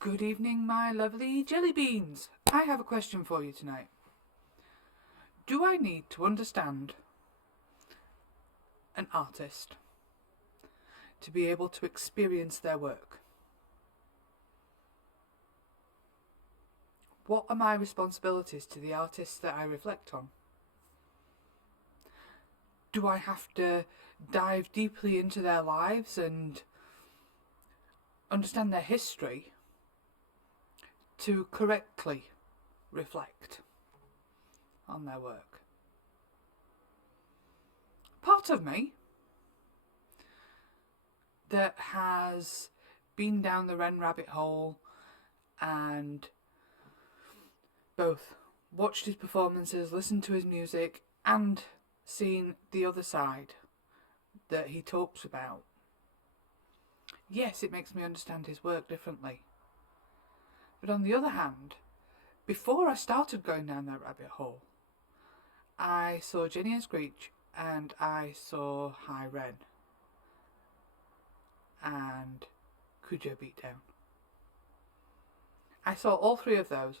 Good evening, my lovely jelly beans. I have a question for you tonight. Do I need to understand an artist to be able to experience their work? What are my responsibilities to the artists that I reflect on? Do I have to dive deeply into their lives and understand their history to correctly reflect on their work? Part of me that has been down the Wren rabbit hole and both watched his performances, listened to his music, and seen the other side that he talks about. Yes, it makes me understand his work differently. But on the other hand, before I started going down that rabbit hole, I saw Jenny and Screech and I saw High Wren and Cujo Beatdown. I saw all three of those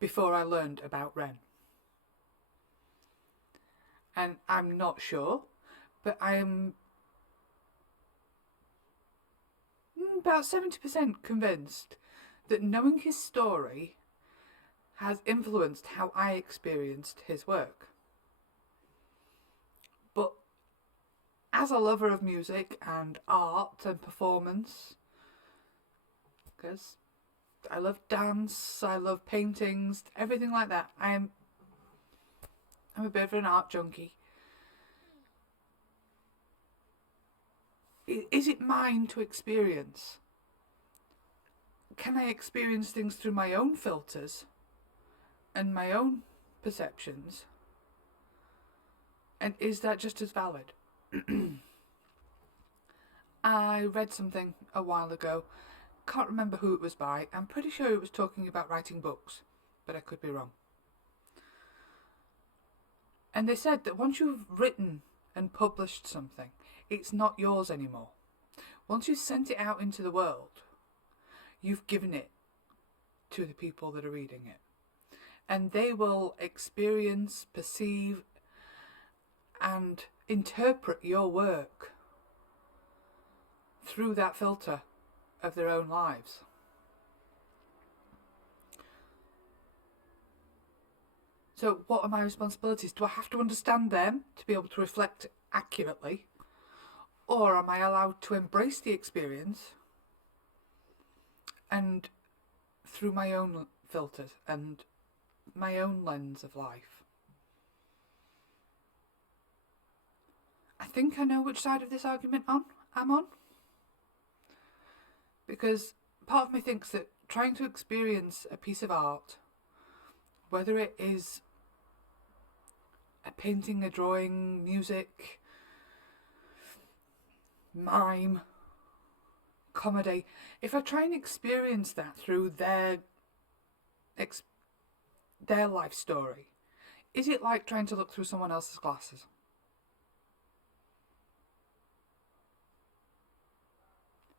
before I learned about Wren. And I'm not sure, but I am about 70% convinced that knowing his story has influenced how I experienced his work. But as a lover of music and art and performance, because I love dance, I love paintings, everything like that, I'm a bit of an art junkie. Is it mine to experience? Can I experience things through my own filters and my own perceptions? And is that just as valid? I read something a while ago. Can't remember who it was by. I'm pretty sure it was talking about writing books, but I could be wrong. And they said that once you've written and published something, it's not yours anymore. Once you've sent it out into the world, you've given it to the people that are reading it. And they will experience, perceive, and interpret your work through that filter of their own lives. So what are my responsibilities? Do I have to understand them to be able to reflect accurately? Or am I allowed to embrace the experience and through my own filters and my own lens of life? I think I know which side of this argument I'm on. Because part of me thinks that trying to experience a piece of art, whether it is a painting, a drawing, music, mime, comedy, if I try and experience that through their life story, is it like trying to look through someone else's glasses?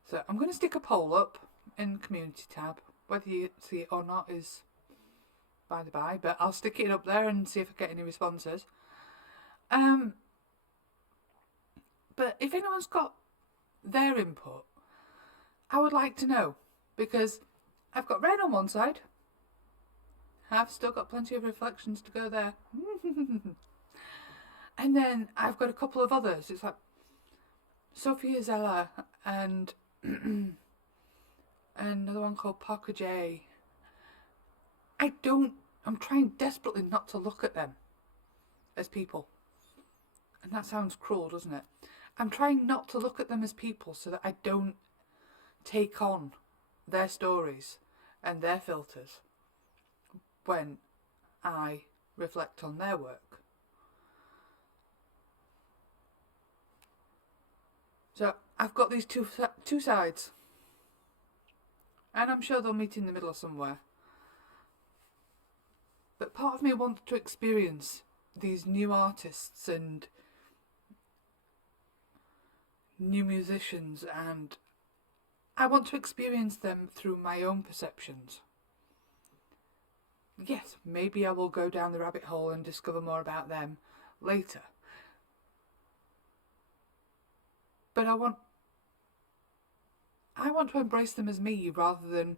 So I'm going to stick a poll up in the community tab. Whether you see it or not is by the by, but I'll stick it up there and see if I get any responses. But if anyone's got their input, I would like to know, because I've got Red on one side. I've still got plenty of reflections to go there. And then I've got a couple of others. It's like Sophia Zella and another one called Parker J. I'm trying desperately not to look at them as people. And that sounds cruel, doesn't it? I'm trying not to look at them as people so that I don't take on their stories and their filters when I reflect on their work. So I've got these two sides, and I'm sure they'll meet in the middle somewhere. But part of me wants to experience these new artists and new musicians and I want to experience them through my own perceptions. Yes, maybe I will go down the rabbit hole and discover more about them later. But I want to embrace them as me rather than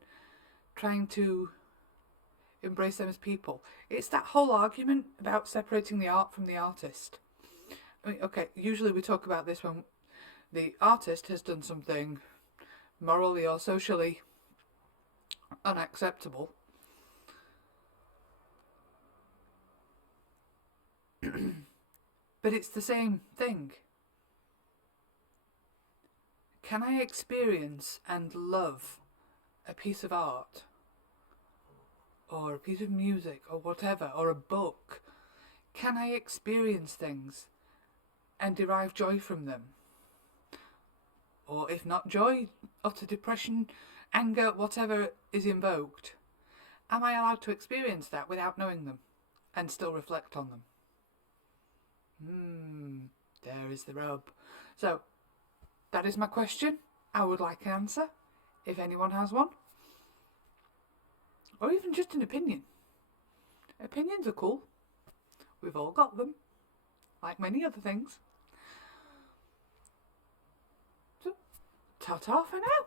trying to embrace them as people. It's that whole argument about separating the art from the artist. I mean, okay, usually we talk about this when the artist has done something morally or socially unacceptable. But it's the same thing. Can I experience and love a piece of art, or a piece of music, or whatever, or a book? Can I experience things and derive joy from them? Or if not joy, utter depression, anger, whatever is invoked, am I allowed to experience that without knowing them and still reflect on them? There is the rub. So, that is my question. I would like an answer, if anyone has one. Or even just an opinion. Opinions are cool. We've all got them, like many other things. So, ta-ta for now.